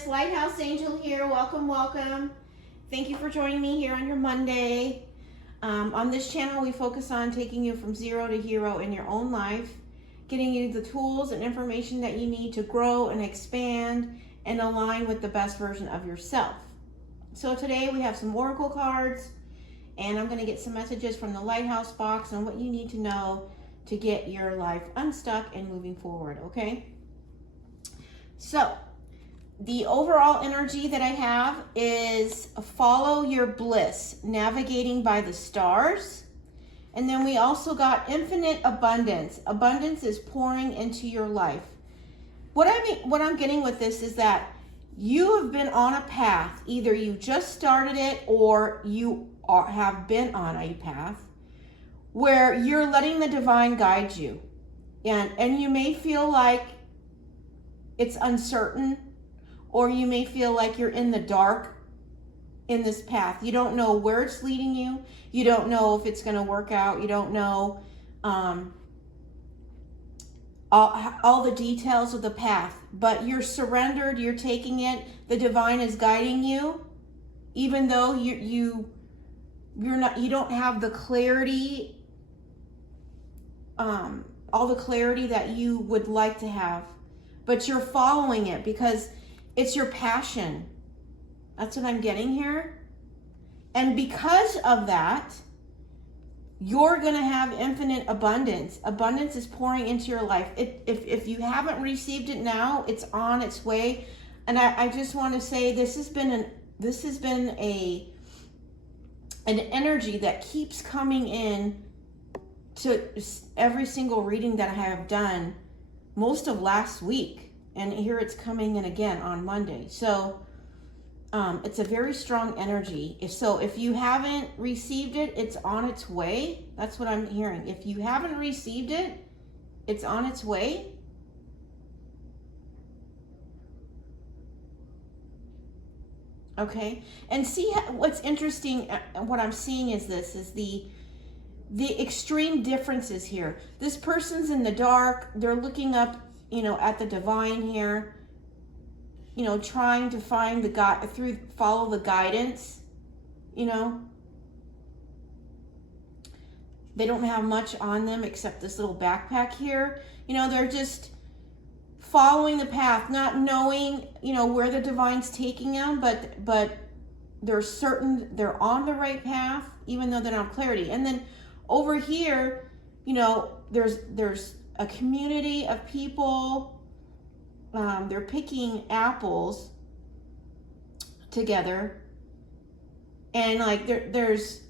Goddess, Lighthouse Angel here. Welcome, welcome. Thank you for joining me here on your Monday. On this channel, we focus on taking you from zero to hero in your own life, getting you the tools and information that you need to grow and expand and align with the best version of yourself. So today we have some oracle cards, and I'm going to get some messages from the Lighthouse box on what you need to know to get your life unstuck and moving forward, okay? So the overall energy that I have is follow your bliss, navigating by the stars. And then we also got infinite abundance. Abundance is pouring into your life. What I'm getting with this is that you have been on a path. Either you just started it or you have been on a path where you're letting the divine guide you. And you may feel like it's uncertain, or you may feel like you're in the dark in this path. You don't know where it's leading you. You don't know if it's going to work out. You don't know all the details of the path, but you're surrendered. You're taking it. The divine is guiding you, even though you don't have the clarity, all the clarity that you would like to have, but you're following it because it's your passion. That's what I'm getting here. And because of that, you're going to have infinite abundance. Abundance is pouring into your life. If you haven't received it now, it's on its way. And I just want to say this has been an energy that keeps coming in to every single reading that I have done most of last week. And here it's coming in again on Monday. So it's a very strong energy. If you haven't received it, it's on its way. That's what I'm hearing. If you haven't received it, it's on its way. Okay. And see what's interesting, what I'm seeing is the extreme differences here. This person's in the dark. They're looking up, at the divine here, trying to find follow the guidance, They don't have much on them except this little backpack here. They're just following the path, not knowing, where the divine's taking them, but they're certain they're on the right path, even though they don't have clarity. And then over here, there's a community of people. They're picking apples together, and like there's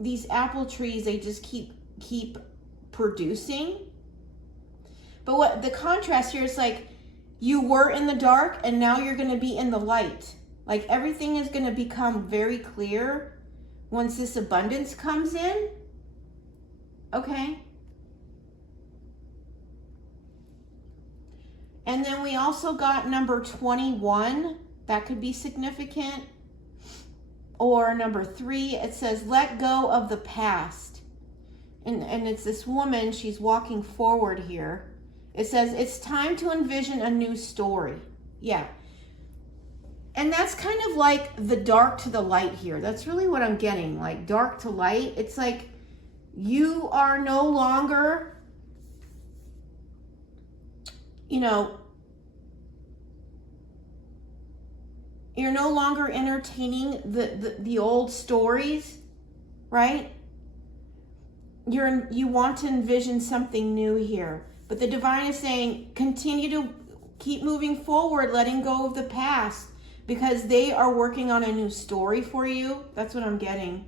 these apple trees. They just keep producing. But what the contrast here is, like, you were in the dark and now you're going to be in the light. Like, everything is going to become very clear once this abundance comes in. Okay. And then we also got number 21. That could be significant. Or number 3, it says, let go of the past. And it's this woman, she's walking forward here. It says, it's time to envision a new story. Yeah. And that's kind of like the dark to the light here. That's really what I'm getting, like dark to light. It's like you are no longer, you're no longer entertaining the old stories, right? You want to envision something new here. But the divine is saying, continue to keep moving forward, letting go of the past, because they are working on a new story for you. That's what I'm getting.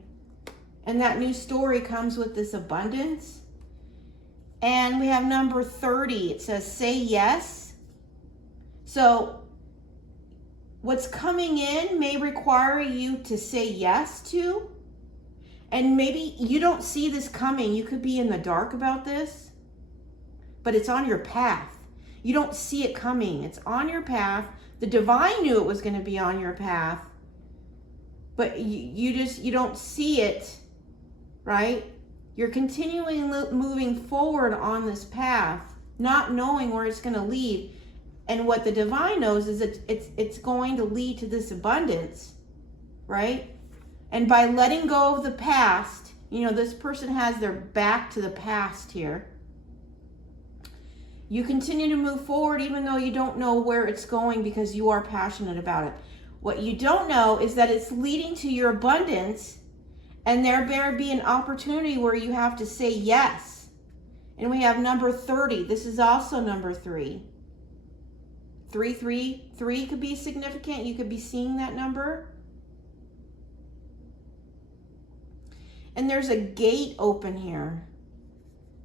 And that new story comes with this abundance. And we have number 30. It says, say yes. So what's coming in may require you to say yes to. And maybe you don't see this coming. You could be in the dark about this, but it's on your path. You don't see it coming. It's on your path. The divine knew it was going to be on your path, but you don't see it, right? You're continuing moving forward on this path, not knowing where it's going to lead. And what the divine knows is that it's going to lead to this abundance, right? And by letting go of the past, you know, this person has their back to the past here. You continue to move forward even though you don't know where it's going because you are passionate about it. What you don't know is that it's leading to your abundance, and there better be an opportunity where you have to say yes. And we have number 30. This is also number 3. 333 could be significant. You could be seeing that number. And there's a gate open here.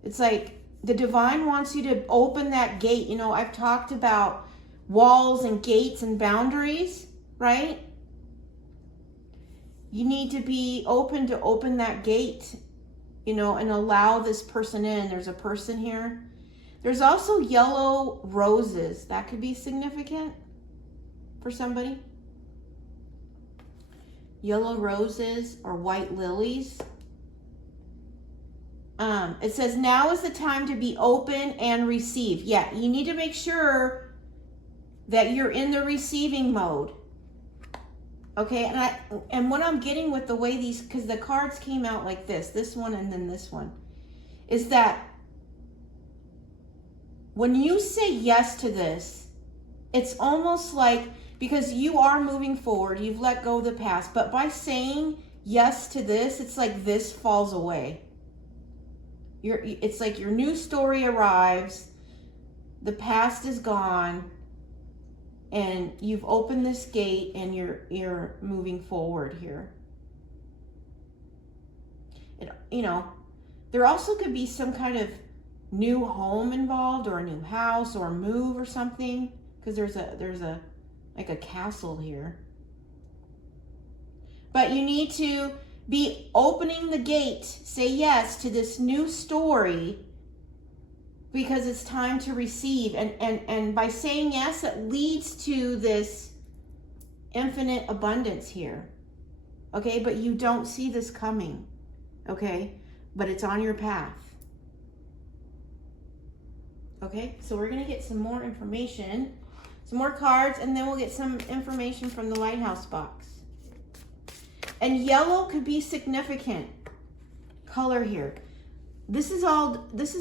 It's like the divine wants you to open that gate. You know, I've talked about walls and gates and boundaries, right? You need to be open to open that gate, you know, and allow this person in. There's a person here. There's also yellow roses. That could be significant for somebody. Yellow roses or white lilies. It says now is the time to be open and receive. Yeah, you need to make sure that you're in the receiving mode. Okay, and what I'm getting with the way these, because the cards came out like this one and then this one, is that when you say yes to this, it's almost like, because you are moving forward, you've let go of the past, but by saying yes to this, it's like this falls away. It's like your new story arrives, the past is gone, and you've opened this gate and you're moving forward here. You know, there also could be some kind of new home involved, or a new house, or a move or something, because there's a like a castle here. But you need to be opening the gate, say yes to this new story, because it's time to receive. And by saying yes, it leads to this infinite abundance here. Okay, but you don't see this coming. Okay, but it's on your path. Okay, so we're going to get some more information, some more cards, and then we'll get some information from the Lighthouse box. And yellow could be significant color here. This is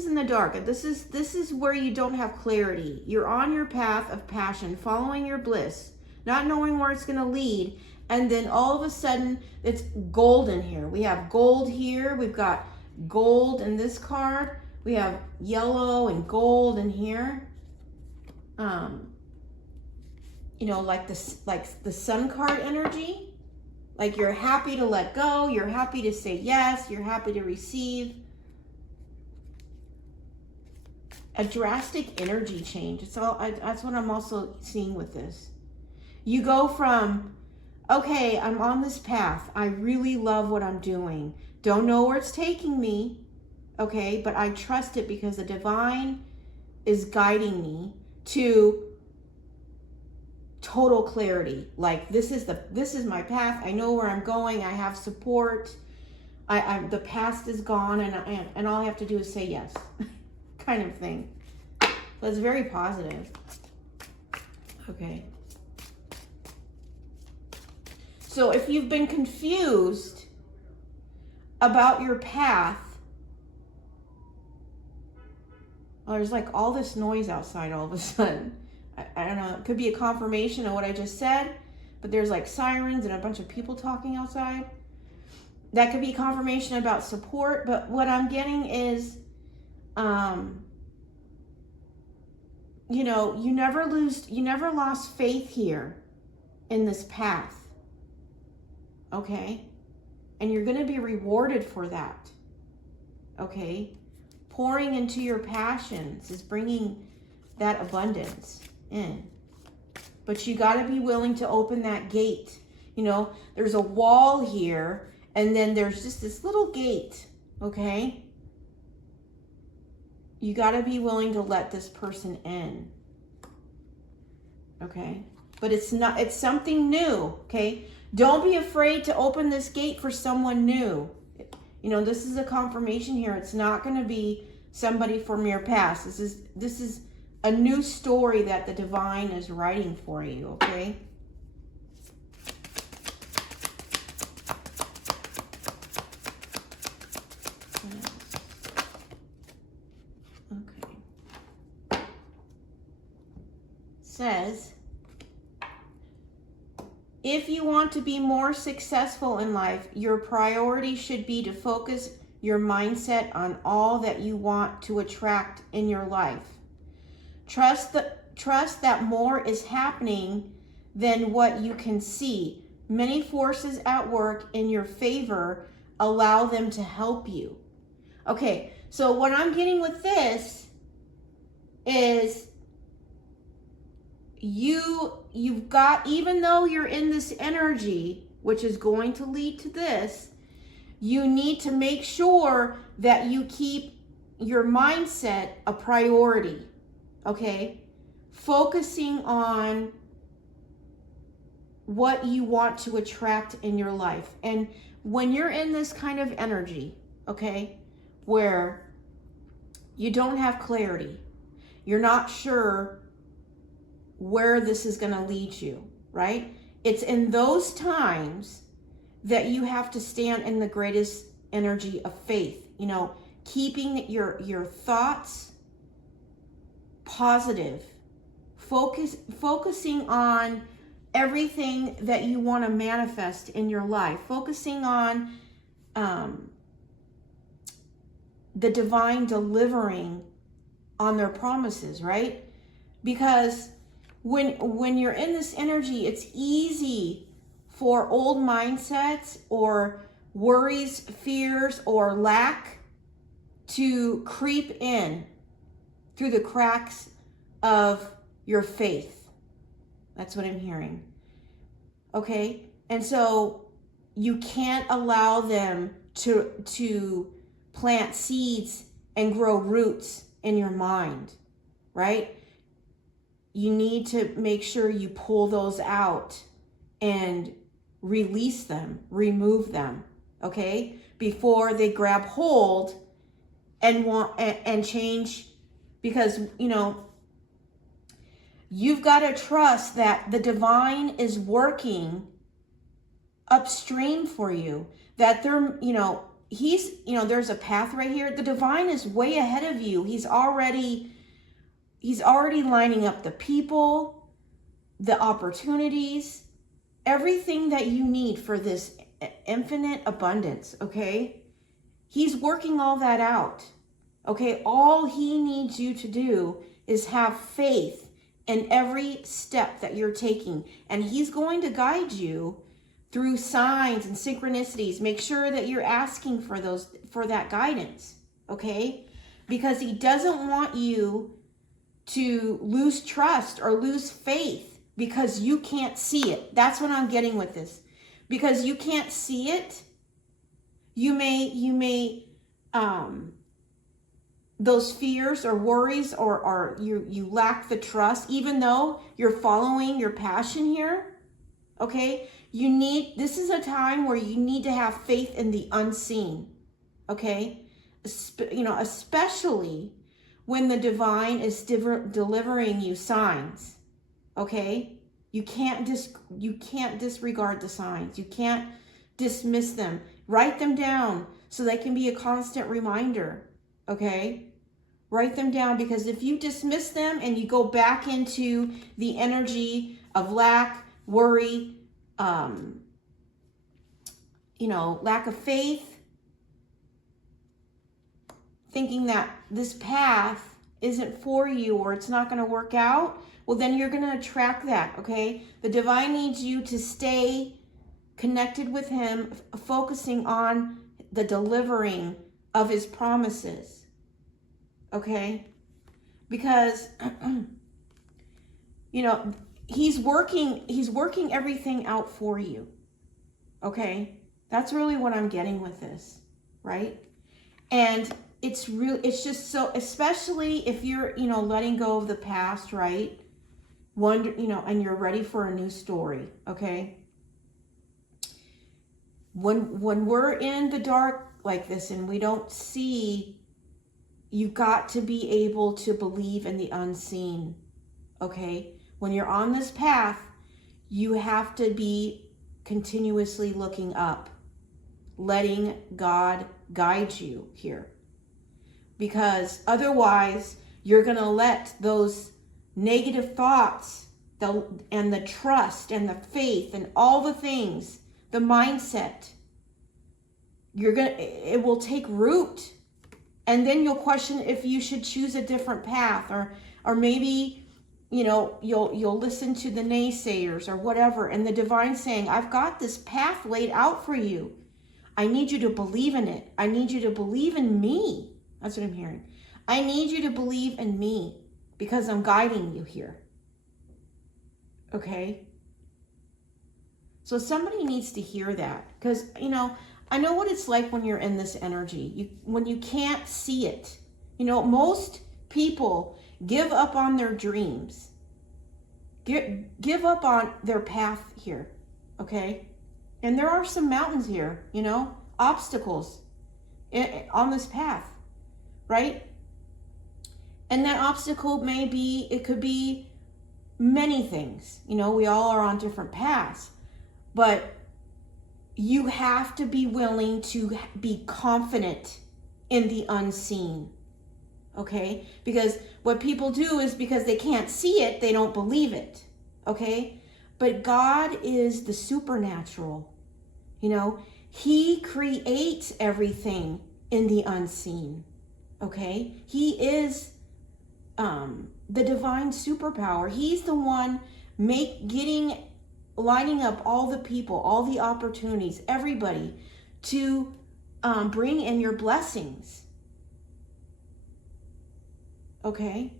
in the dark. This is where you don't have clarity. You're on your path of passion, following your bliss, not knowing where it's going to lead. And then all of a sudden it's golden here. We have gold here. We've got gold in this card. We have yellow and gold in here. You know, like the sun card energy. Like you're happy to let go. You're happy to say yes. You're happy to receive. A drastic energy change. That's what I'm also seeing with this. You go from, okay, I'm on this path. I really love what I'm doing. Don't know where it's taking me. Okay, but I trust it because the divine is guiding me to total clarity. Like this is my path. I know where I'm going. I have support. The past is gone, and all I have to do is say yes, kind of thing. So it's very positive. Okay. So if you've been confused about your path, well, there's like all this noise outside all of a sudden. I don't know, it could be a confirmation of what I just said, but there's like sirens and a bunch of people talking outside. That could be confirmation about support, but what I'm getting is, you know, you never lost faith here in this path, okay? And you're going to be rewarded for that, okay? Pouring into your passions is bringing that abundance in. But you got to be willing to open that gate. You know, there's a wall here, and then there's just this little gate, okay? You got to be willing to let this person in, okay? But it's something new, okay? Don't be afraid to open this gate for someone new. You know, this is a confirmation here. It's not going to be somebody from your past. This is a new story that the divine is writing for you, okay? Okay. Says, if you want to be more successful in life, your priority should be to focus your mindset on all that you want to attract in your life. Trust that more is happening than what you can see. Many forces at work in your favor. Allow them to help you. Okay, so what I'm getting with this is you've got, even though you're in this energy, which is going to lead to this, you need to make sure that you keep your mindset a priority, okay? Focusing on what you want to attract in your life. And when you're in this kind of energy, okay, where you don't have clarity, you're not sure where this is going to lead you, right? It's in those times that you have to stand in the greatest energy of faith, you know, keeping your thoughts positive, focusing on everything that you want to manifest in your life, focusing on the divine delivering on their promises, right? Because when you're in this energy, it's easy for old mindsets or worries, fears, or lack to creep in through the cracks of your faith. That's what I'm hearing. Okay? And so you can't allow them to plant seeds and grow roots in your mind, right? You need to make sure you pull those out and release them, remove them, okay? Before they grab hold and change, because, you know, you've got to trust that the divine is working upstream for you, that there, you know, there's a path right here. The divine is way ahead of you. He's already lining up the people, the opportunities, everything that you need for this infinite abundance, okay? He's working all that out, okay? All he needs you to do is have faith in every step that you're taking, and he's going to guide you through signs and synchronicities. Make sure that you're asking for that guidance, okay? Because he doesn't want you to lose trust or lose faith because you can't see it. That's what I'm getting with this. Because you can't see it, you may those fears or worries or you lack the trust, even though you're following your passion here, okay? This is a time where you need to have faith in the unseen, okay? Especially when the divine is delivering you signs, okay? You can't disregard the signs. You can't dismiss them. Write them down so they can be a constant reminder, okay? Write them down, because if you dismiss them and you go back into the energy of lack, worry, lack of faith, thinking that this path isn't for you or it's not going to work out, well, then you're going to attract that, okay? The divine needs you to stay connected with him, focusing on the delivering of his promises, okay? Because, he's working everything out for you, okay? That's really what I'm getting with this, right? And it's just so, especially if you're, letting go of the past, right? And you're ready for a new story, okay? When we're in the dark like this and we don't see you got to be able to believe in the unseen, okay? When you're on this path, you have to be continuously looking up, letting God guide you here. Because otherwise, you're going to let those negative thoughts and the trust and the faith and all the things, the mindset, it will take root. And then you'll question if you should choose a different path, or maybe, you'll listen to the naysayers or whatever. And the divine saying, I've got this path laid out for you. I need you to believe in it. I need you to believe in me. That's what I'm hearing. I need you to believe in me because I'm guiding you here. Okay? So somebody needs to hear that, because, I know what it's like when you're in this energy. When you can't see it. Most people give up on their dreams. Give up on their path here. Okay? And there are some mountains here, obstacles on this path, right? And that obstacle it could be many things. We all are on different paths, but you have to be willing to be confident in the unseen, okay? Because what people do is, because they can't see it, they don't believe it, okay? But God is the supernatural, He creates everything in the unseen, okay? He is the divine superpower. He's the one lining up all the people, all the opportunities, everybody to bring in your blessings. Okay?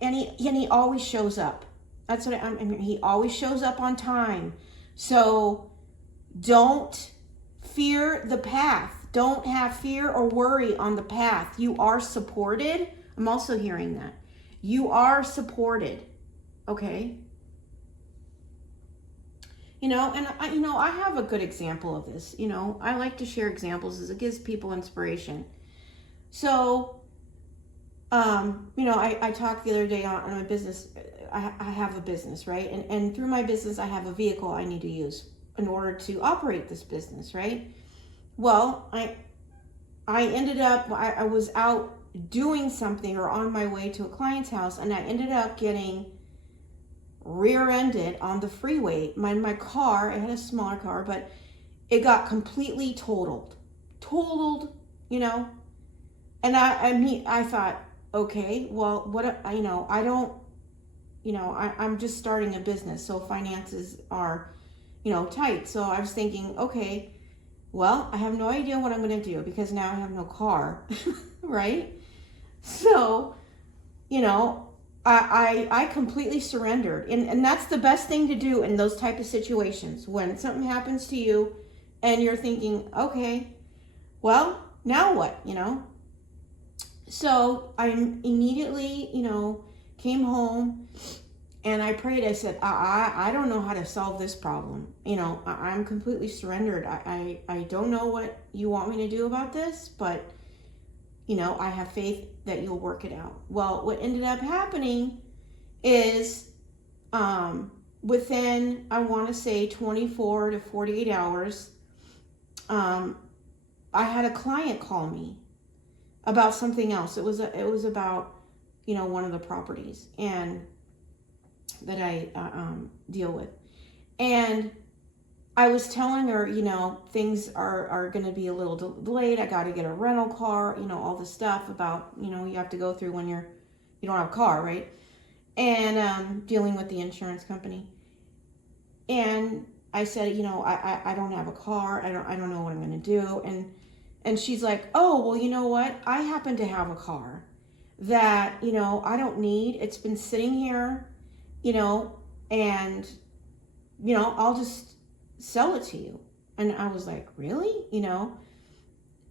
And he always shows up. That's what he always shows up on time. So don't fear the path. Don't have fear or worry on the path. You are supported. I'm also hearing that. You are supported. Okay? And I have a good example of this. I like to share examples as it gives people inspiration. So, I talked the other day on my business. I have a business, right? And through my business, I have a vehicle I need to use in order to operate this business, right? Well, I ended up, I was out doing something or on my way to a client's house, and I ended up getting rear-ended on the freeway. My car, I had a smaller car, but it got completely totaled, and I thought, okay, well, what, I'm just starting a business, so finances are, tight. So I was thinking, okay, well, I have no idea what I'm going to do because now I have no car, right? So, I completely surrendered. And that's the best thing to do in those type of situations. When something happens to you and you're thinking, okay, well, now what, So I immediately, came home and I prayed. I said, I don't know how to solve this problem. I'm completely surrendered. I don't know what you want me to do about this, but, I have faith that you'll work it out. Well, what ended up happening is within, I want to say 24 to 48 hours, I had a client call me about something else. It was about, one of the properties and that I deal with. And I was telling her, things are going to be a little delayed. I got to get a rental car, all the stuff about, you have to go through when you don't have a car, right? And dealing with the insurance company. And I said, I don't have a car. I don't know what I'm going to do. And she's like, oh, well, you know what? I happen to have a car that, I don't need. It's been sitting here, and, I'll just sell it to you. And I was like, really?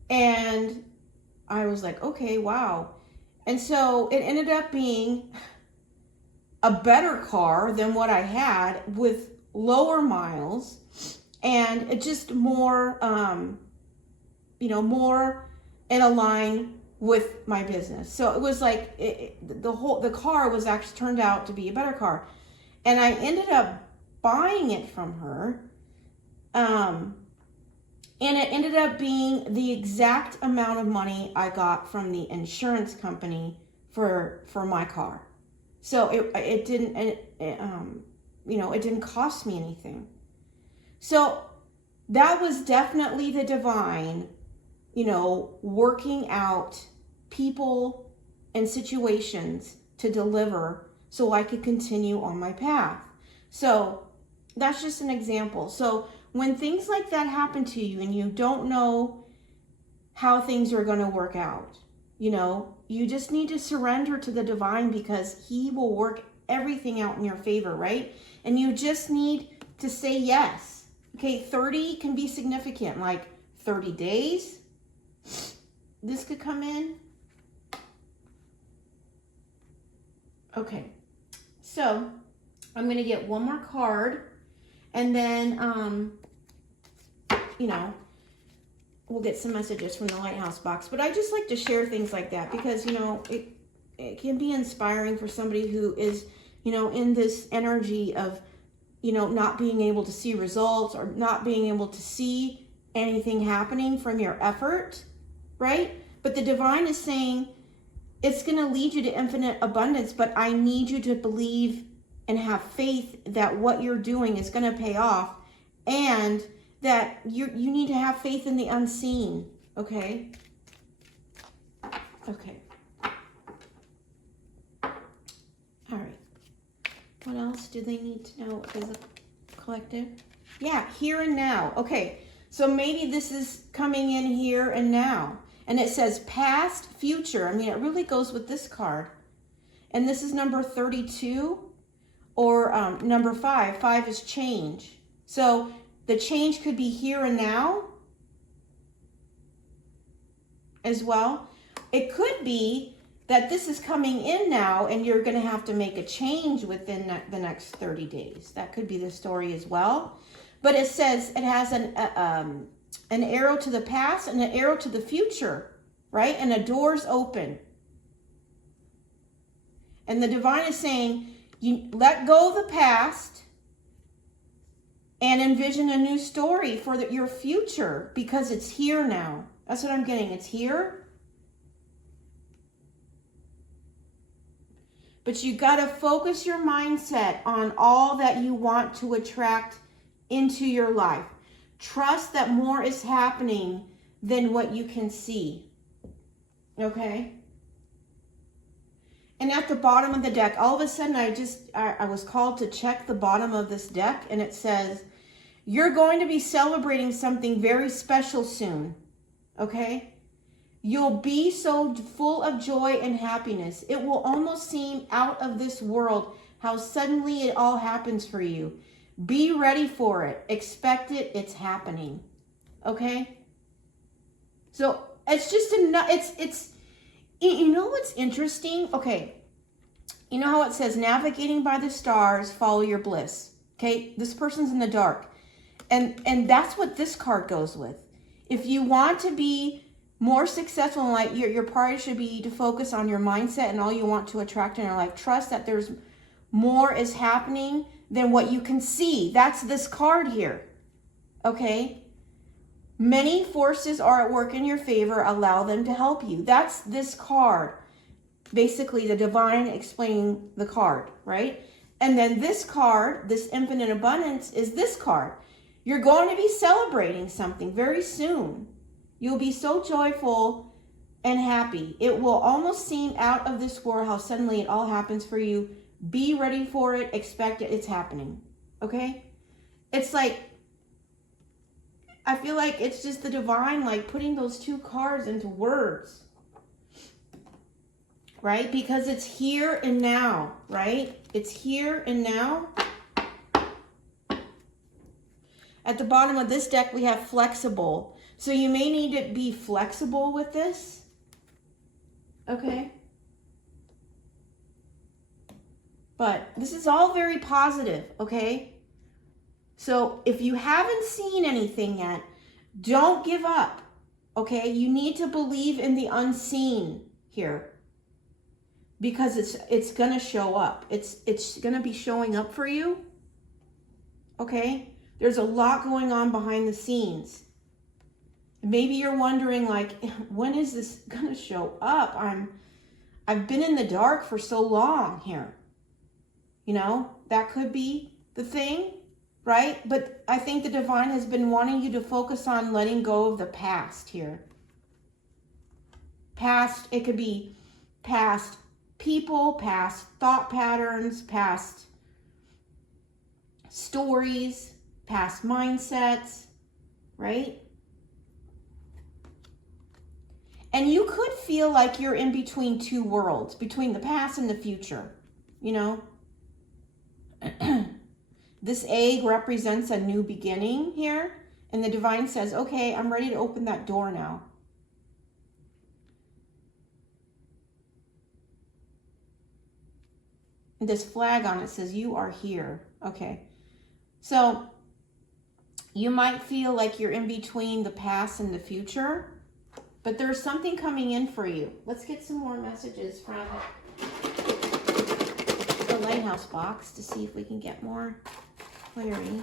And I was like, okay, wow. And so it ended up being a better car than what I had, with lower miles and it just more, more in align with my business. So it was like the car was actually turned out to be a better car. And I ended up buying it from her. And it ended up being the exact amount of money I got from the insurance company for my car. So it didn't cost me anything. So that was definitely the divine, working out people and situations to deliver so I could continue on my path. So that's just an example. So when things like that happen to you and you don't know how things are going to work out, you just need to surrender to the divine, because he will work everything out in your favor, right? And you just need to say yes. Okay, 30 can be significant, like 30 days. This could come in. Okay, so I'm going to get one more card, and then, we'll get some messages from the Lighthouse box. But I just like to share things like that because, it can be inspiring for somebody who is, in this energy of, not being able to see results or not being able to see anything happening from your effort, right? But the divine is saying it's going to lead you to infinite abundance, but I need you to believe and have faith that what you're doing is going to pay off, and that you need to have faith in the unseen, okay? Okay. All right. What else do they need to know as a collective? Yeah, here and now. Okay, so maybe this is coming in here and now. And it says past, future. I mean, it really goes with this card. And this is number 32 or number 5. 5 is change. So the change could be here and now as well. It could be that this is coming in now and you're going to have to make a change within the next 30 days. That could be the story as well. But it says it has an arrow to the past and an arrow to the future, right? And a door's open. And the divine is saying, you let go of the past and envision a new story for your future, because it's here now. That's what I'm getting. It's here. But you got to focus your mindset on all that you want to attract into your life. Trust that more is happening than what you can see. Okay? And at the bottom of the deck, all of a sudden I was called to check the bottom of this deck, and it says, you're going to be celebrating something very special soon. Okay? You'll be so full of joy and happiness. It will almost seem out of this world how suddenly it all happens for you. Be ready for it. Expect it. It's happening. Okay? So it's just it's you know what's interesting? Okay. You know how it says navigating by the stars, follow your bliss. Okay? This person's in the dark. And that's what this card goes with. If you want to be more successful in life, your priority should be to focus on your mindset and all you want to attract in your life. Trust that there's more is happening than what you can see. That's this card here. Okay? Many forces are at work in your favor. Allow them to help you. That's this card. Basically, the divine explaining the card, right? And then this card, this infinite abundance, is this card. You're going to be celebrating something very soon. You'll be so joyful and happy. It will almost seem out of this world how suddenly it all happens for you. Be ready for it. Expect it. It's happening. Okay? It's like, I feel like it's just the divine, like putting those two cards into words. Right? Because it's here and now. Right? It's here and now. At the bottom of this deck, we have flexible. So you may need to be flexible with this. Okay? But this is all very positive, okay? So if you haven't seen anything yet, don't give up, Okay, you need to believe in the unseen here, because it's going to show up. It's going to be showing up for you. Okay? There's a lot going on behind the scenes. Maybe you're wondering, like, when is this going to show up? I've been in the dark for so long here. You know, that could be the thing, right? But I think the divine has been wanting you to focus on letting go of the past here. Past, it could be past people, past thought patterns, past stories, past mindsets, right? And you could feel like you're in between two worlds, between the past and the future, you know? This egg represents a new beginning here, and the divine says, okay, I'm ready to open that door now. And this flag on it says, you are here. Okay. So you might feel like you're in between the past and the future, but there's something coming in for you. Let's get some more messages from the Lighthouse box to see if we can get more clarity.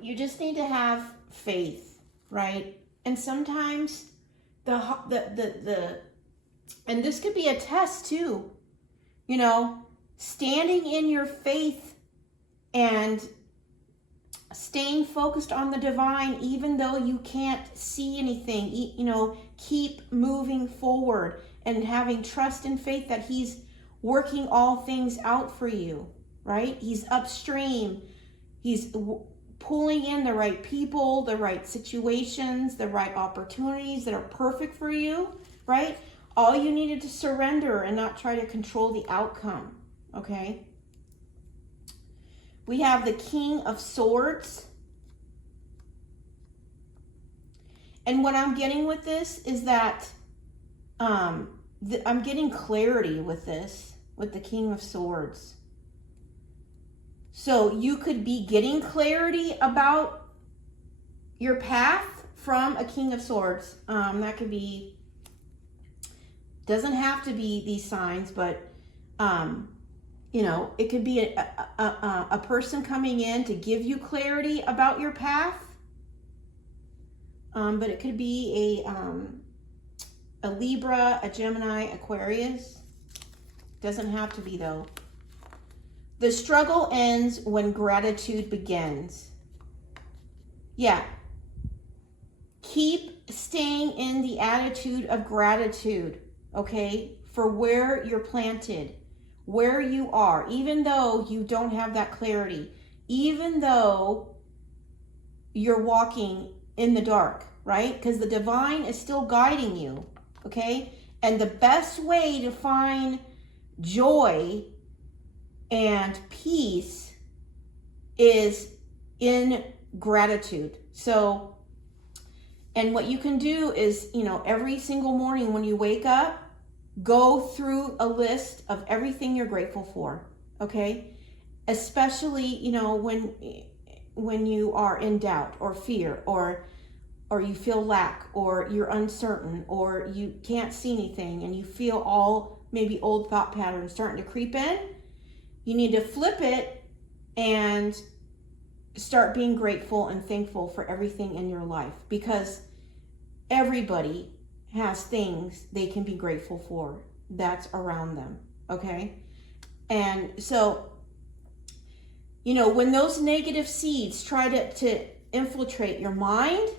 You just need to have faith, right? And sometimes and this could be a test too, you know, standing in your faith and staying focused on the divine, even though you can't see anything, you know, keep moving forward and having trust and faith that he's working all things out for you, right? He's upstream. He's pulling in the right people, the right situations, the right opportunities that are perfect for you, right? All you needed to surrender and not try to control the outcome, okay? We have the King of Swords. And what I'm getting with this is that I'm getting clarity with this, with the King of Swords. So you could be getting clarity about your path from a King of Swords. That could be, doesn't have to be these signs, but you know, it could be a person coming in to give you clarity about your path. But it could be a Libra, a Gemini, Aquarius. Doesn't have to be though. The struggle ends when gratitude begins. Yeah. Keep staying in the attitude of gratitude, okay, for where you're planted, where you are, even though you don't have that clarity, even though you're walking in the dark, right? Because the divine is still guiding you, okay? And the best way to find joy and peace is in gratitude. So, and what you can do is, you know, every single morning when you wake up, go through a list of everything you're grateful for, okay? Especially, you know, when you are in doubt or fear, or you feel lack, or you're uncertain, or you can't see anything, and you feel all maybe old thought patterns starting to creep in. You need to flip it and start being grateful and thankful for everything in your life, because everybody has things they can be grateful for that's around them, okay? And so, you know, when those negative seeds try to infiltrate your mind,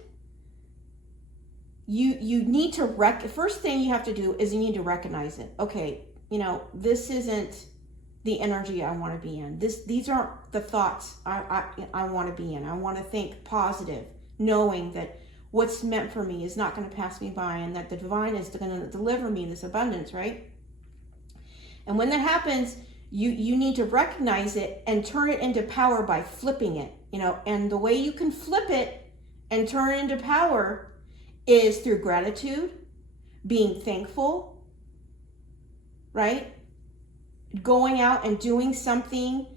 you need to first thing you have to do is you need to recognize it. Okay, you know, this isn't the energy I want to be in. These aren't the thoughts I want to be in. I want to think positive, knowing that what's meant for me is not going to pass me by, and that the divine is going to deliver me this abundance, right? And when that happens, you need to recognize it and turn it into power by flipping it, you know. And the way you can flip it and turn it into power is through gratitude, being thankful, right? Going out and doing something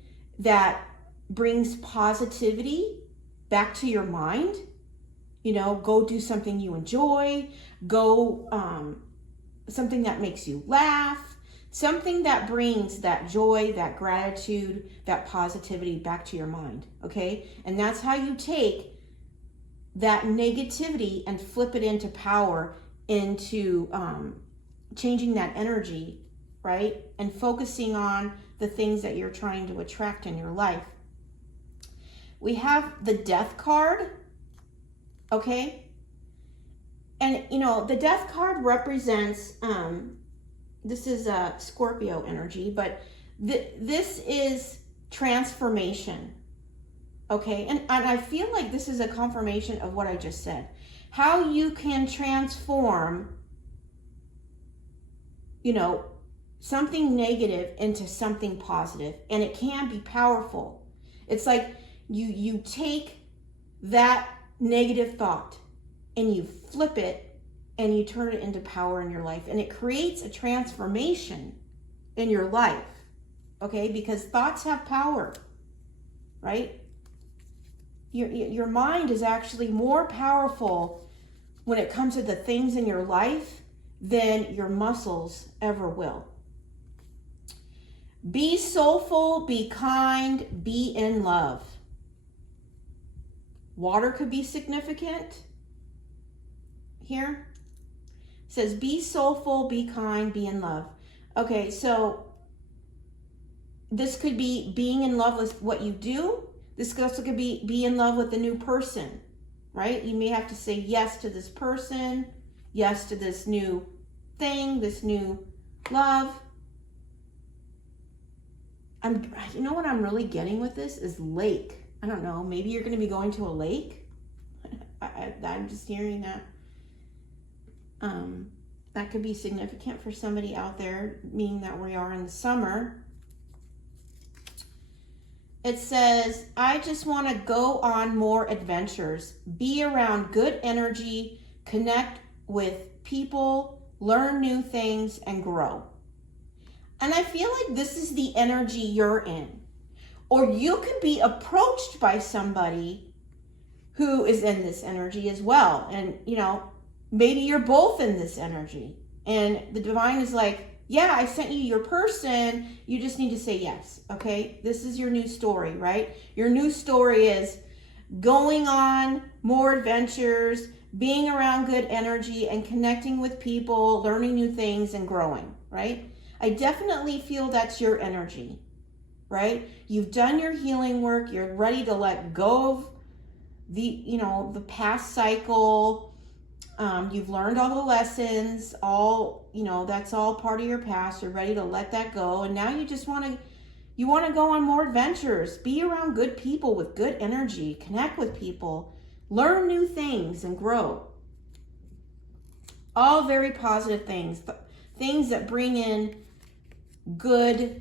that brings positivity back to your mind. You know, go do something you enjoy, go something that makes you laugh, something that brings that joy, that gratitude, that positivity back to your mind, okay? And that's how you take that negativity and flip it into power, into changing that energy, right? And focusing on the things that you're trying to attract in your life. We have the Death card, okay? And, you know, the Death card represents, this is a Scorpio energy, but this is transformation, okay? And I feel like this is a confirmation of what I just said. How you can transform, you know, something negative into something positive. And it can be powerful. It's like you take that negative thought and you flip it and you turn it into power in your life, and it creates a transformation in your life, okay? Because thoughts have power, right? Your mind is actually more powerful when it comes to the things in your life than your muscles ever will. Be soulful, be kind, be in love. Water could be significant here. It says, be soulful, be kind, be in love. Okay, so this could be being in love with what you do. This also could be in love with a new person, right? You may have to say yes to this person, yes to this new thing, this new love. You know what I'm really getting with this is lake. I don't know, maybe you're going to be going to a lake. I'm just hearing that. That could be significant for somebody out there, meaning that we are in the summer. It says, I just want to go on more adventures, be around good energy, connect with people, learn new things, and grow. And I feel like this is the energy you're in. Or you could be approached by somebody who is in this energy as well. And, you know, maybe you're both in this energy. And the divine is like, yeah, I sent you your person. You just need to say yes, okay? This is your new story, right? Your new story is going on more adventures, being around good energy, and connecting with people, learning new things, and growing, right? I definitely feel that's your energy, right? You've done your healing work. You're ready to let go of the past cycle. You've learned all the lessons, that's all part of your past. You're ready to let that go. And now you just want to go on more adventures, be around good people with good energy, connect with people, learn new things, and grow. All very positive things, things that bring in good,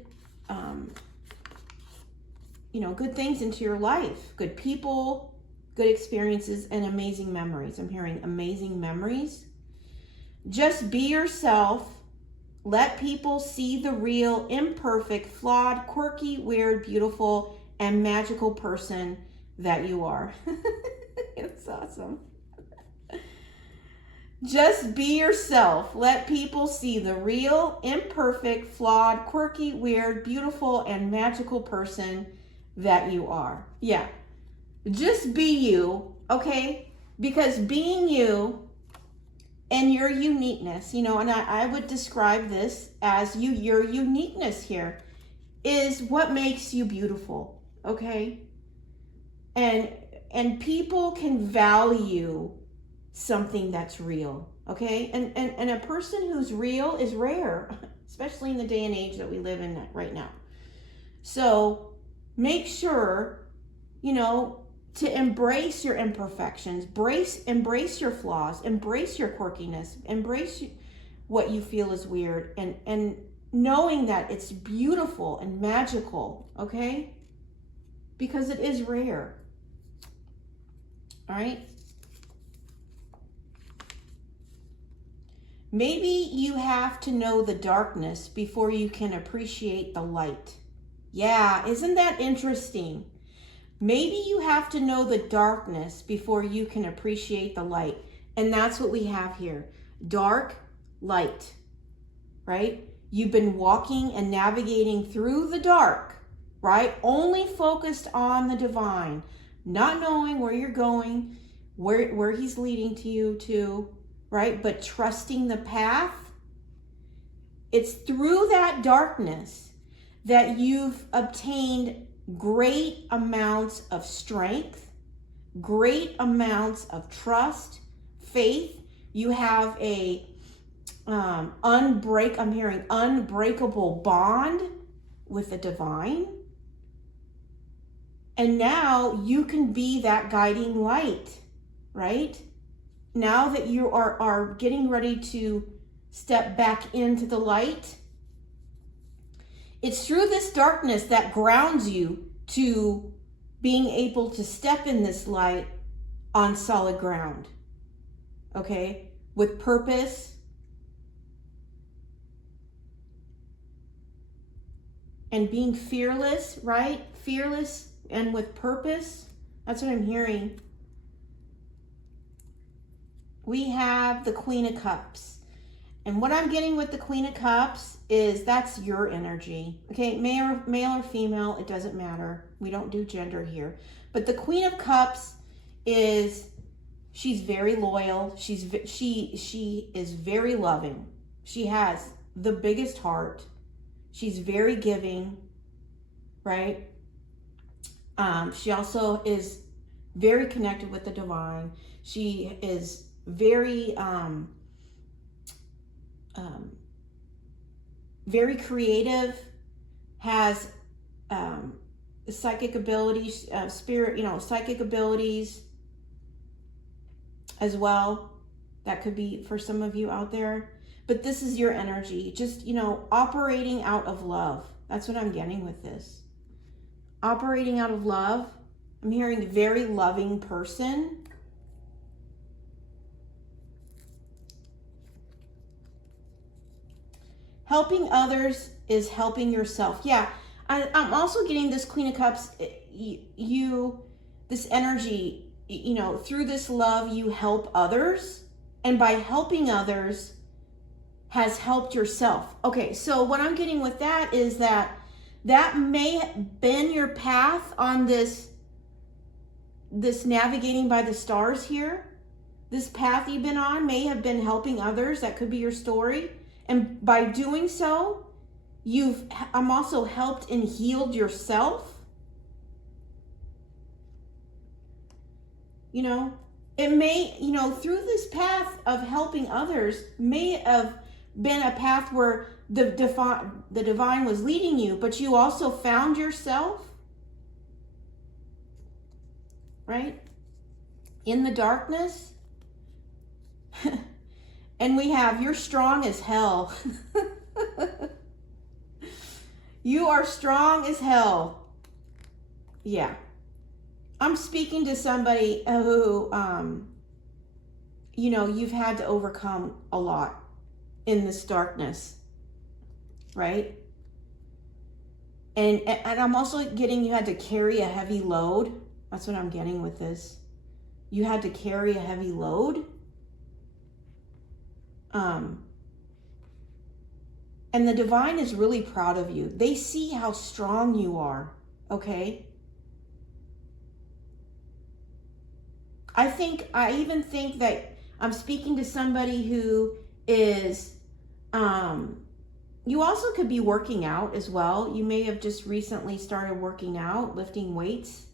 good things into your life, good people, good experiences, and amazing memories. I'm hearing amazing memories. Just be yourself. Let people see the real, imperfect, flawed, quirky, weird, beautiful, and magical person that you are. It's awesome. Just be yourself. Let people see the real, imperfect, flawed, quirky, weird, beautiful, and magical person that you are. Yeah. Just be you, okay? Because being you and your uniqueness, and I would describe this as your uniqueness here is what makes you beautiful, okay? And people can value something that's real, okay? And a person who's real is rare, especially in the day and age that we live in right now. So make sure, to embrace your imperfections, embrace your flaws, embrace your quirkiness, embrace what you feel is weird, and knowing that it's beautiful and magical, okay? Because it is rare. All right? Maybe you have to know the darkness before you can appreciate the light. Yeah, isn't that interesting? Maybe you have to know the darkness before you can appreciate the light. And that's what we have here. Dark, light, right? You've been walking and navigating through the dark, right? Only focused on the divine, not knowing where you're going, where he's leading to you to, right? But trusting the path. It's through that darkness that you've obtained great amounts of strength, great amounts of trust, faith. You have a I'm hearing unbreakable bond with the divine. And now you can be that guiding light, right? Now that you are getting ready to step back into the light, it's through this darkness that grounds you to being able to step in this light on solid ground, okay? With purpose, and being fearless, right? Fearless and with purpose. That's what I'm hearing. We have the Queen of Cups. And what I'm getting with the Queen of Cups is that's your energy. Okay, male or female, it doesn't matter. We don't do gender here. But the Queen of Cups she's very loyal. She is very loving. She has the biggest heart. She's very giving, right? She also is very connected with the divine. She is very, very creative, has psychic abilities, psychic abilities as well. That could be for some of you out there. But this is your energy, just, operating out of love. That's what I'm getting with this. Operating out of love. I'm hearing very loving person. Helping others is helping yourself. Yeah, I'm also getting this Queen of Cups. This energy, through this love, you help others. And by helping others, has helped yourself. Okay, so what I'm getting with that is that may have been your path on this navigating by the stars here. This path you've been on may have been helping others. That could be your story. And by doing so, I'm also helped and healed yourself. It may, through this path of helping others may have been a path where the divine was leading you, but you also found yourself, right, in the darkness. And we have, you're strong as hell. You are strong as hell. Yeah. I'm speaking to somebody who, you've had to overcome a lot in this darkness, right? And I'm also getting you had to carry a heavy load. That's what I'm getting with this. You had to carry a heavy load. And the divine is really proud of you. They see how strong you are, okay? I even think that I'm speaking to somebody who is, you also could be working out as well. You may have just recently started working out, lifting weights,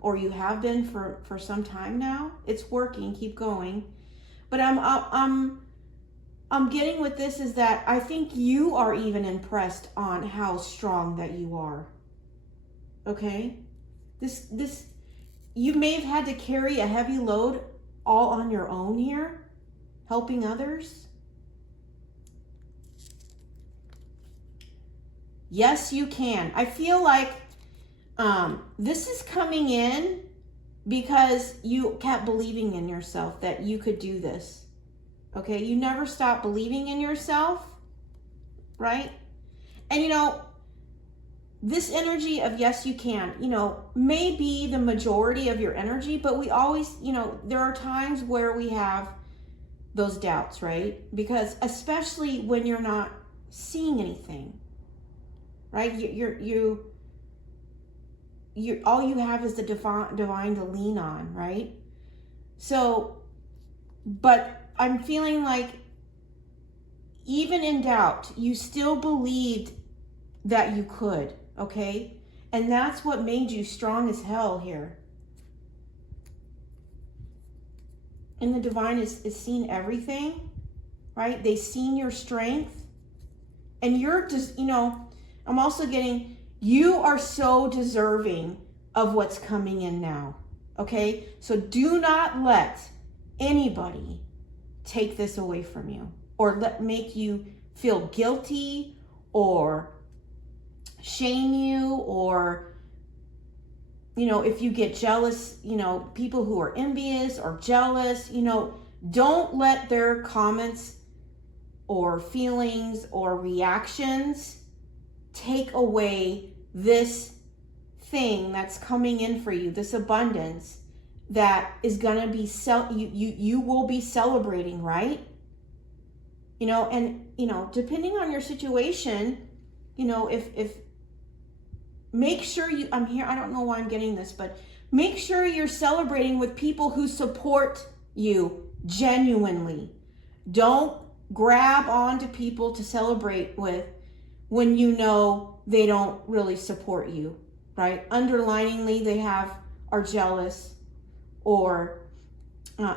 or you have been for some time now. It's working, keep going. But I'm getting with this is that I think you are even impressed on how strong that you are. Okay? This you may have had to carry a heavy load all on your own here, helping others. Yes, you can. I feel like this is coming in because you kept believing in yourself that you could do this. Okay, you never stop believing in yourself, right? And this energy of yes, you can, may be the majority of your energy, but we always, there are times where we have those doubts, right? Because especially when you're not seeing anything, right? You all you have is the divine to lean on, right? So, but I'm feeling like even in doubt, you still believed that you could, okay? And that's what made you strong as hell here. And the divine is seeing everything, right? They've seen your strength. And you're just, I'm also getting, you are so deserving of what's coming in now, okay? So do not let anybody take this away from you or make you feel guilty or shame you, or if you get jealous, people who are envious or jealous, don't let their comments or feelings or reactions take away this thing that's coming in for you, this abundance that is going to be you will be celebrating, right? And depending on your situation, if make sure I'm here, I don't know why I'm getting this, but make sure you're celebrating with people who support you genuinely. Don't grab onto people to celebrate with when they don't really support you, right? Underliningly, they are jealous or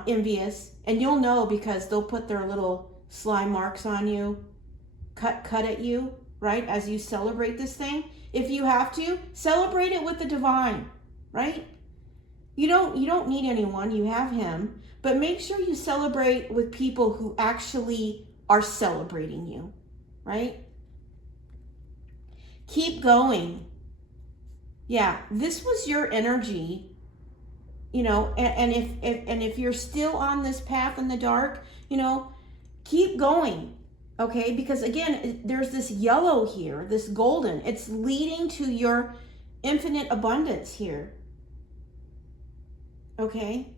envious, and you'll know because they'll put their little slime marks on you, cut at you, right? As you celebrate this thing. If you have to, celebrate it with the divine, right? You don't need anyone, you have him, but make sure you celebrate with people who actually are celebrating you, right? Keep going. Yeah, this was your energy, and if you're still on this path in the dark, keep going. Okay, because again, there's this yellow here, this golden. It's leading to your infinite abundance here. Okay.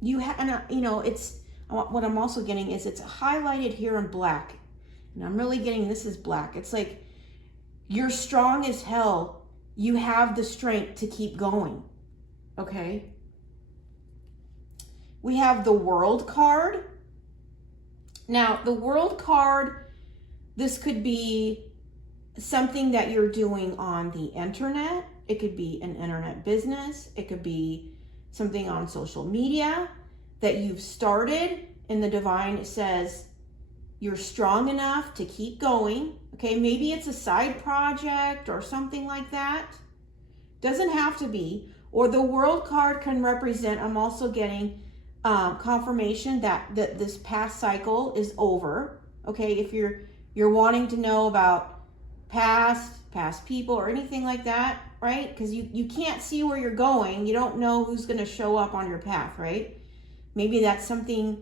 It's what I'm also getting is it's highlighted here in black. And I'm really getting this is black. It's like you're strong as hell. You have the strength to keep going. Okay. We have the World card. Now, the World card, this could be something that you're doing on the internet. It could be an internet business. It could be something on social media that you've started, and the divine says you're strong enough to keep going. Okay, maybe it's a side project or something like that. Doesn't have to be. Or the World card can represent, I'm also getting confirmation that this past cycle is over. Okay, if you're wanting to know about past people or anything like that, right? Because you can't see where you're going. You don't know who's going to show up on your path, right? Maybe that's something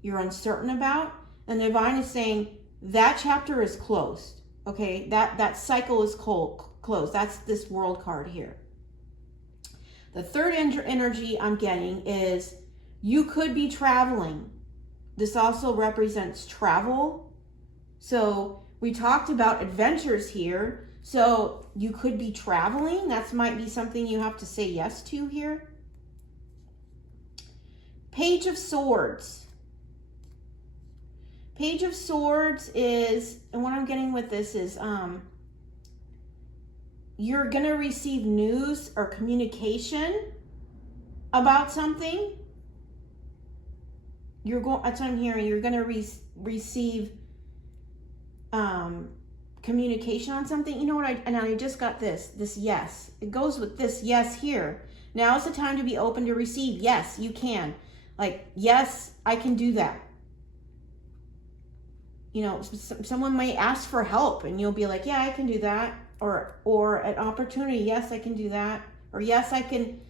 you're uncertain about. And the divine is saying that chapter is closed. Okay, that cycle is closed. That's this World card here. The third energy I'm getting is you could be traveling. This also represents travel. So we talked about adventures here. So you could be traveling. That might be something you have to say yes to here. Page of Swords. Page of Swords is, and what I'm getting with this is, you're going to receive news or communication about something. That's what I'm hearing. You're going to receive communication on something. You know what? I just got this yes. It goes with this yes here. Now is the time to be open to receive. Yes, you can. Like, yes, I can do that. Someone may ask for help and you'll be like, yeah, I can do that. Or an opportunity. Yes, I can do that. Or yes, I can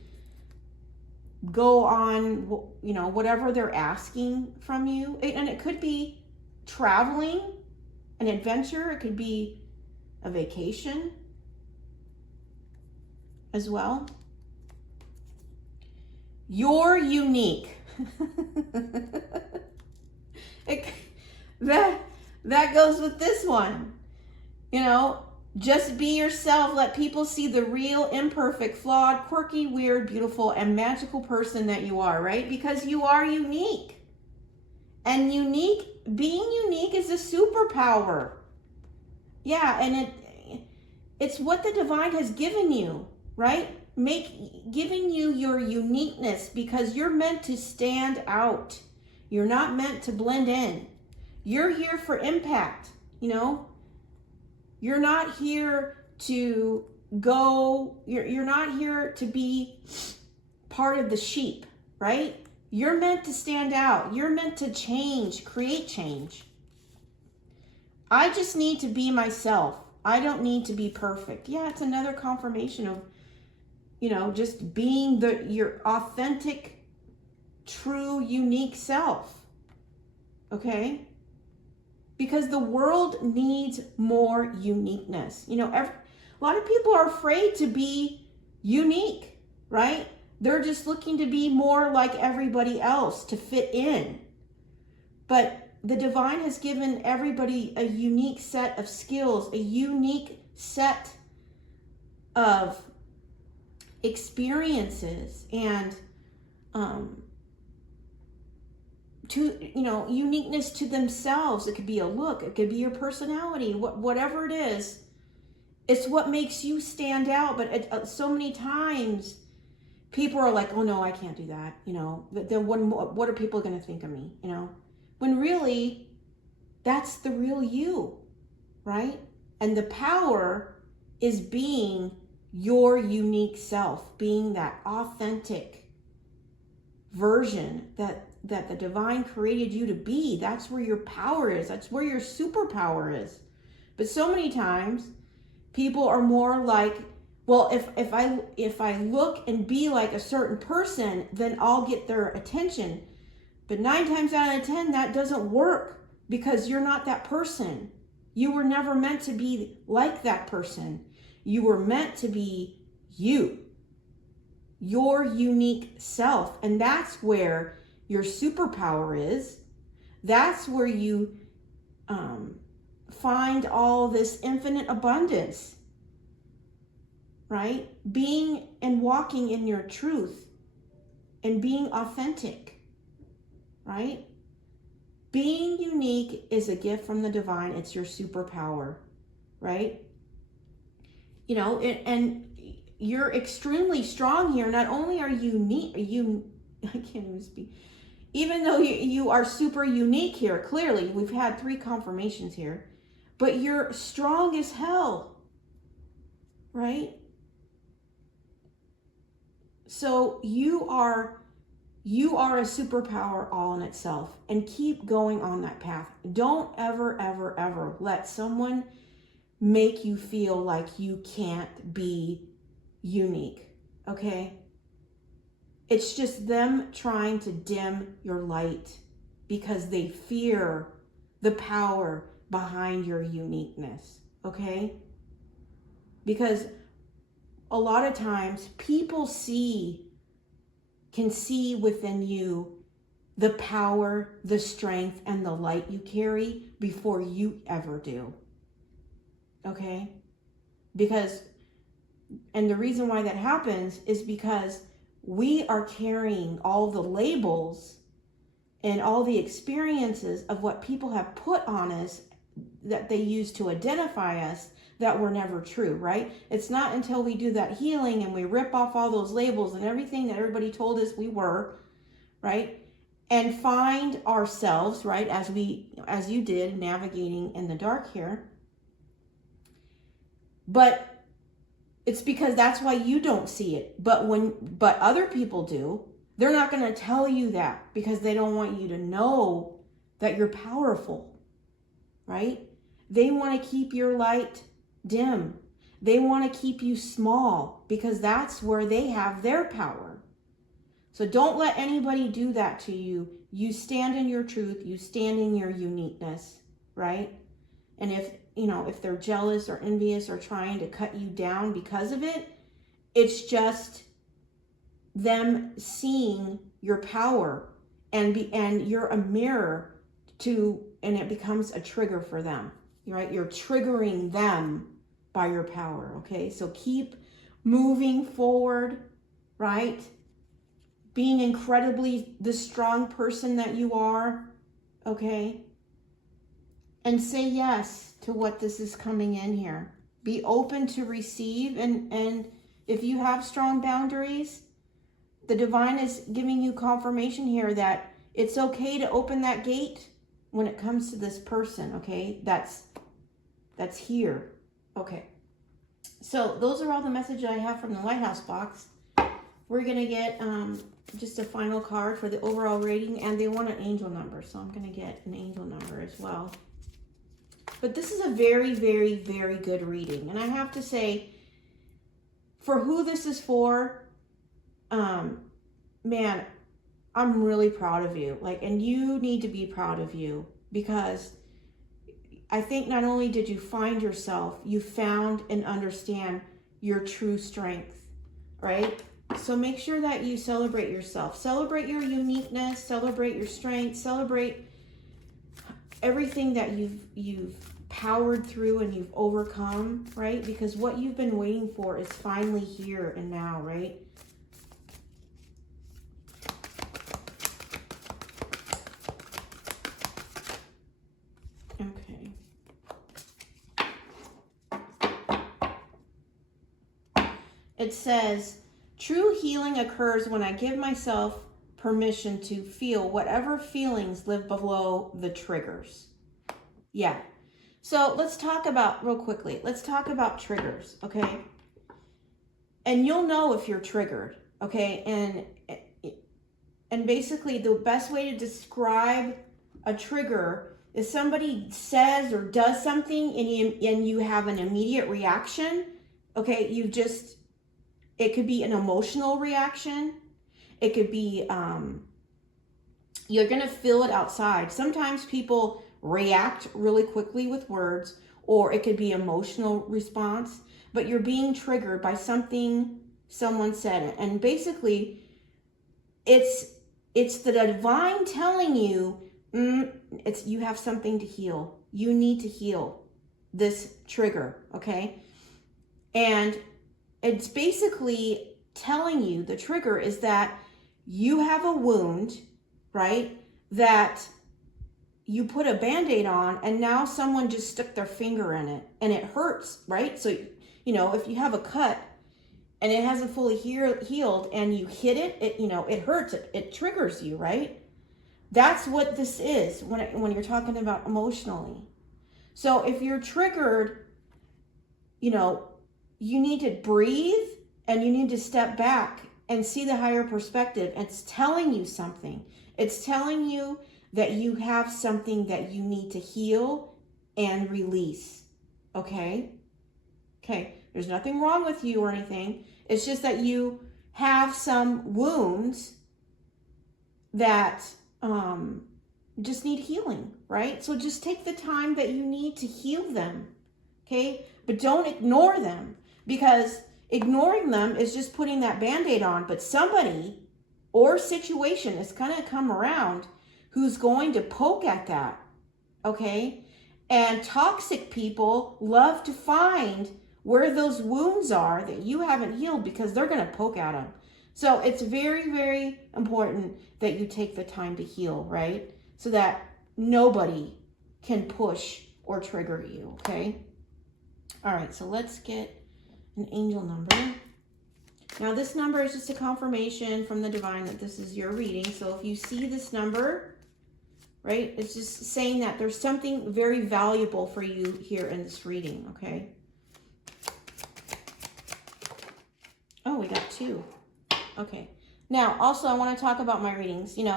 go on, whatever they're asking from you. And it could be traveling, an adventure. It could be a vacation as well. You're unique. That goes with this one. Just be yourself. Let people see the real, imperfect, flawed, quirky, weird, beautiful, and magical person that you are, right? Because you are unique. And being unique is a superpower. Yeah, and it's what the divine has given you, right? Giving you your uniqueness, because you're meant to stand out. You're not meant to blend in. You're here for impact, You're not here to you're not here to be part of the sheep, right? You're meant to stand out. You're meant to create change. I just need to be myself. I don't need to be perfect. Yeah, it's another confirmation of, just being your authentic, true, unique self. Okay? Because the world needs more uniqueness. A lot of people are afraid to be unique, right? They're just looking to be more like everybody else, to fit in. But the divine has given everybody a unique set of skills, a unique set of experiences, and uniqueness to themselves. It could be a look, it could be your personality, whatever it is. It's what makes you stand out. But so many times people are like, oh no, I can't do that. Then what are people going to think of me? When really that's the real you, right? And the power is being your unique self, being that authentic version that the divine created you to be. That's where your power is. That's where your superpower is. But so many times people are more like, well, if I look and be like a certain person, then I'll get their attention. But 9 times out of 10, that doesn't work, because you're not that person. You were never meant to be like that person. You were meant to be you, your unique self. And that's where your superpower is. That's where you find all this infinite abundance, right? Being and walking in your truth and being authentic, right? Being unique is a gift from the divine. It's your superpower, right? And you're extremely strong here. Not only are you unique, I can't even speak. Even though you are super unique here, clearly, we've had 3 confirmations here, but you're strong as hell, right? So you are a superpower all in itself, and keep going on that path. Don't ever, ever, ever let someone make you feel like you can't be unique, okay? It's just them trying to dim your light because they fear the power behind your uniqueness, okay? Because a lot of times people can see within you the power, the strength, and the light you carry before you ever do, okay? And the reason why that happens is because we are carrying all the labels and all the experiences of what people have put on us that they use to identify us that were never true, right? It's not until we do that healing and we rip off all those labels and everything that everybody told us we were, right? And find ourselves, right, as you did, navigating in the dark here. But it's because that's why you don't see it. But other people do. They're not going to tell you that because they don't want you to know that you're powerful, right? They want to keep your light dim. They want to keep you small because that's where they have their power. So don't let anybody do that to you. You stand in your truth. You stand in your uniqueness, right? And if they're jealous or envious or trying to cut you down because of it, it's just them seeing your power, and you're a mirror to, and it becomes a trigger for them, right? You're triggering them by your power, okay? So keep moving forward, right? Being incredibly the strong person that you are, okay? And say yes to what this is coming in here. Be open to receive, and if you have strong boundaries, the divine is giving you confirmation here that it's okay to open that gate when it comes to this person, okay? That's here. Okay. So those are all the messages I have from the Lighthouse box. We're going to get just a final card for the overall rating, and they want an angel number, so I'm going to get an angel number as well. But this is a very, very, very good reading. And I have to say, for who this is for, man, I'm really proud of you. And you need to be proud of you, because I think not only did you find yourself, you found and understand your true strength, right? So make sure that you celebrate yourself. Celebrate your uniqueness, celebrate your strength, celebrate everything that you've powered through and you've overcome, right? Because what you've been waiting for is finally here and now, right? Okay. It says, true healing occurs when I give myself permission to feel whatever feelings live below the triggers. Yeah. So let's talk about, real quickly, let's talk about triggers, okay? And you'll know if you're triggered, okay? And basically the best way to describe a trigger is somebody says or does something and you have an immediate reaction, okay? It could be an emotional reaction. It could be, you're going to feel it outside. Sometimes people react really quickly with words, or it could be emotional response, but you're being triggered by something someone said. And basically, it's the divine telling you, you have something to heal. You need to heal this trigger, okay? And it's basically telling you, the trigger is that you have a wound, right? That you put a Band-Aid on, and now someone just stuck their finger in it and it hurts, right? So, if you have a cut and it hasn't fully healed and you hit it, it hurts, it triggers you, right? That's what this is when you're talking about emotionally. So if you're triggered, you need to breathe and you need to step back and see the higher perspective. It's telling you something. It's telling you that you have something that you need to heal and release. Okay? Okay. There's nothing wrong with you or anything. It's just that you have some wounds that just need healing, right? So just take the time that you need to heal them. Okay? But don't ignore them, because ignoring them is just putting that Band-Aid on. But somebody or situation is going to come around who's going to poke at that, okay? And toxic people love to find where those wounds are that you haven't healed, because they're going to poke at them. So it's very, very important that you take the time to heal, right? So that nobody can push or trigger you, okay? All right, so let's get an angel number. Now this number is just a confirmation from the divine that this is your reading. So if you see this number, right, it's just saying that there's something very valuable for you here in this reading, okay? Oh, we got 2. Okay. Now, also I want to talk about my readings. You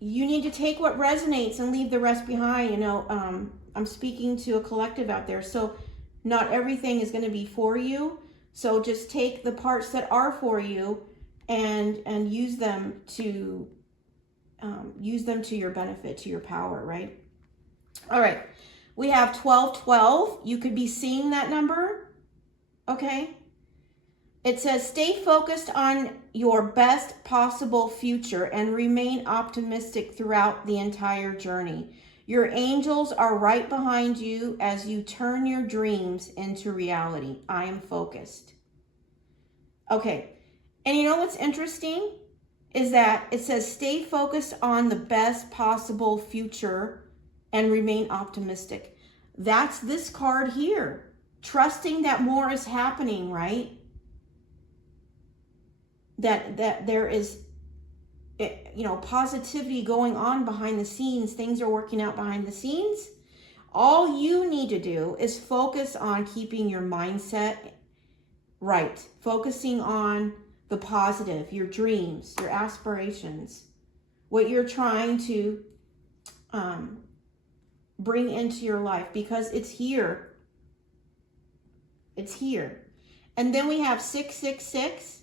need to take what resonates and leave the rest behind. I'm speaking to a collective out there, so not everything is going to be for you. So just take the parts that are for you and use them to your benefit, to your power, right? All right. We have 1212. You could be seeing that number. Okay. It says, stay focused on your best possible future and remain optimistic throughout the entire journey. Your angels are right behind you as you turn your dreams into reality. I am focused. Okay. And you know what's interesting is that it says, stay focused on the best possible future and remain optimistic. That's this card here. Trusting that more is happening, right? That there is, positivity going on behind the scenes. Things are working out behind the scenes. All you need to do is focus on keeping your mindset right. Focusing on the positive, your dreams, your aspirations, what you're trying to bring into your life, because it's here. It's here. And then we have 666.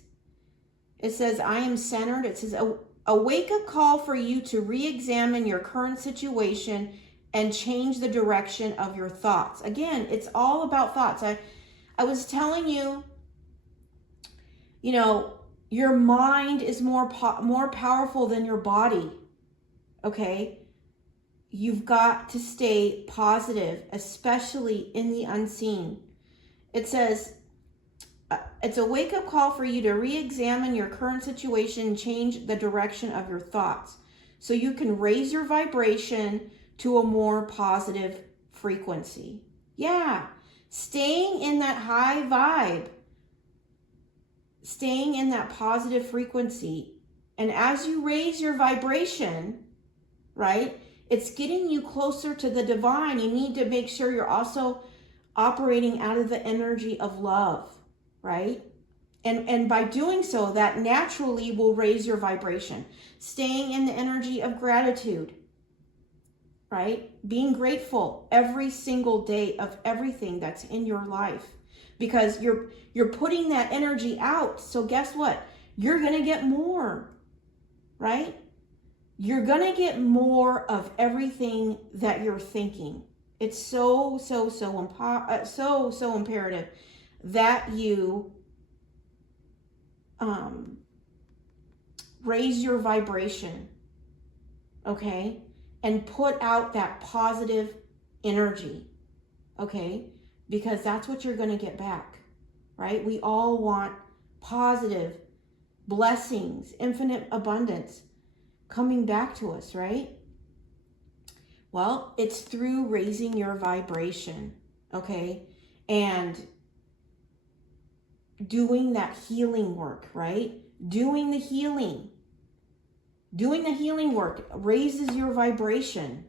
It says, I am centered. It says, a wake-up call for you to re-examine your current situation and change the direction of your thoughts. Again, it's all about thoughts. I was telling you, your mind is more powerful than your body. Okay? You've got to stay positive, especially in the unseen. It says, it's a wake-up call for you to re-examine your current situation and change the direction of your thoughts so you can raise your vibration to a more positive frequency. Yeah, staying in that high vibe, staying in that positive frequency. And as you raise your vibration, right, it's getting you closer to the divine. You need to make sure you're also operating out of the energy of love. Right? And by doing so, that naturally will raise your vibration. Staying in the energy of gratitude, right? Being grateful every single day of everything that's in your life, because you're putting that energy out. So guess what? You're going to get more, right? You're going to get more of everything that you're thinking. It's so imperative that you raise your vibration, okay? And put out that positive energy, okay? Because that's what you're going to get back, right? We all want positive blessings, infinite abundance coming back to us, right? Well, it's through raising your vibration, okay? And doing that healing work, right? Doing the healing work raises your vibration,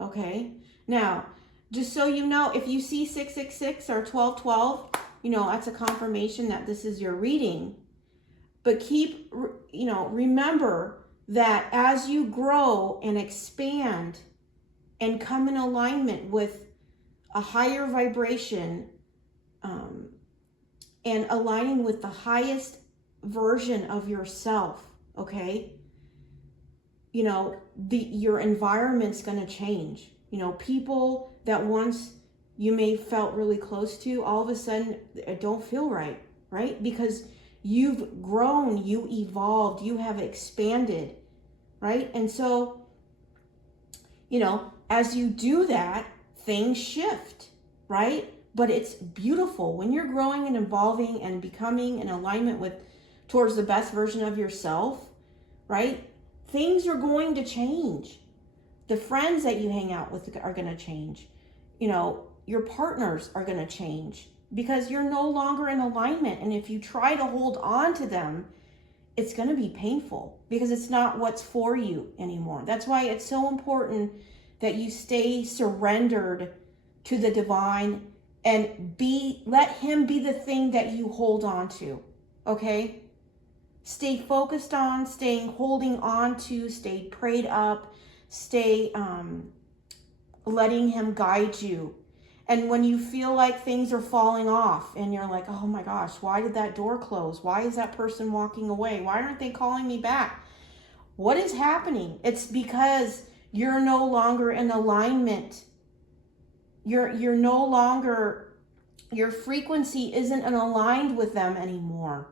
okay? Now, just so you know, if you see 666 or 1212, that's a confirmation that this is your reading. But remember that as you grow and expand and come in alignment with a higher vibration, and aligning with the highest version of yourself, okay? Your environment's going to change. People that once you may felt really close to, all of a sudden don't feel right, right? Because you've grown, you evolved, you have expanded, right? And so, as you do that, things shift, right? But it's beautiful when you're growing and evolving and becoming in alignment towards the best version of yourself, right? Things are going to change. The friends that you hang out with are going to change. Your partners are going to change because you're no longer in alignment. And if you try to hold on to them, it's going to be painful because it's not what's for you anymore. That's why it's so important that you stay surrendered to the divine and let him be the thing that you hold on to. Okay? Stay focused on, holding on to, stay prayed up, stay letting him guide you. And when you feel like things are falling off and you're like, oh my gosh, why did that door close? Why is that person walking away? Why aren't they calling me back? What is happening? It's because you're no longer in alignment. You're no longer, your frequency isn't aligned with them anymore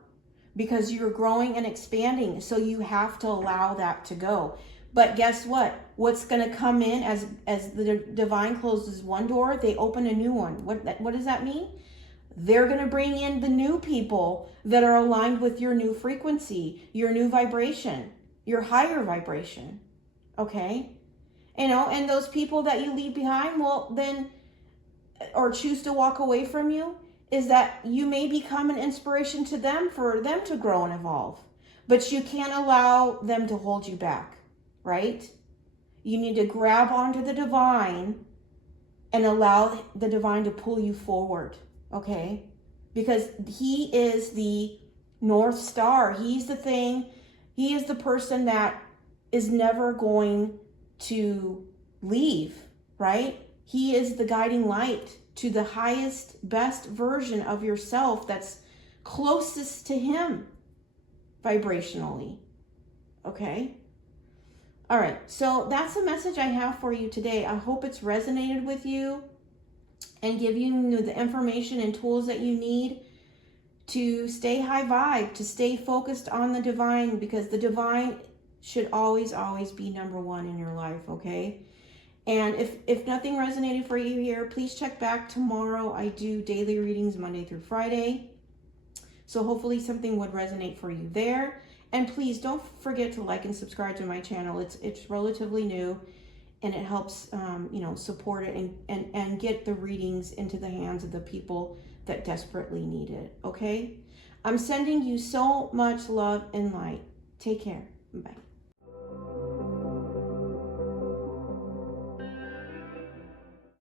because you're growing and expanding. So you have to allow that to go. But guess what? What's going to come in as the divine closes one door, they open a new one. What does that mean? They're going to bring in the new people that are aligned with your new frequency, your new vibration, your higher vibration. Okay? You know, and those people that you leave behind, well, then, or choose to walk away from you, is that you may become an inspiration to them for them to grow and evolve. But you can't allow them to hold you back, right? You need to grab onto the divine and allow the divine to pull you forward, okay? Because he is the North Star. He's the thing, he is the person that is never going to leave, right? He is the guiding light to the highest, best version of yourself that's closest to him vibrationally, okay? All right, so that's the message I have for you today. I hope it's resonated with you and give you the information and tools that you need to stay high vibe, to stay focused on the divine, because the divine should always, always be number one in your life, okay? And if nothing resonated for you here, please check back tomorrow. I do daily readings Monday through Friday. So hopefully something would resonate for you there. And please don't forget to like and subscribe to my channel. It's relatively new, and it helps support it and get the readings into the hands of the people that desperately need it, okay? I'm sending you so much love and light. Take care. Bye.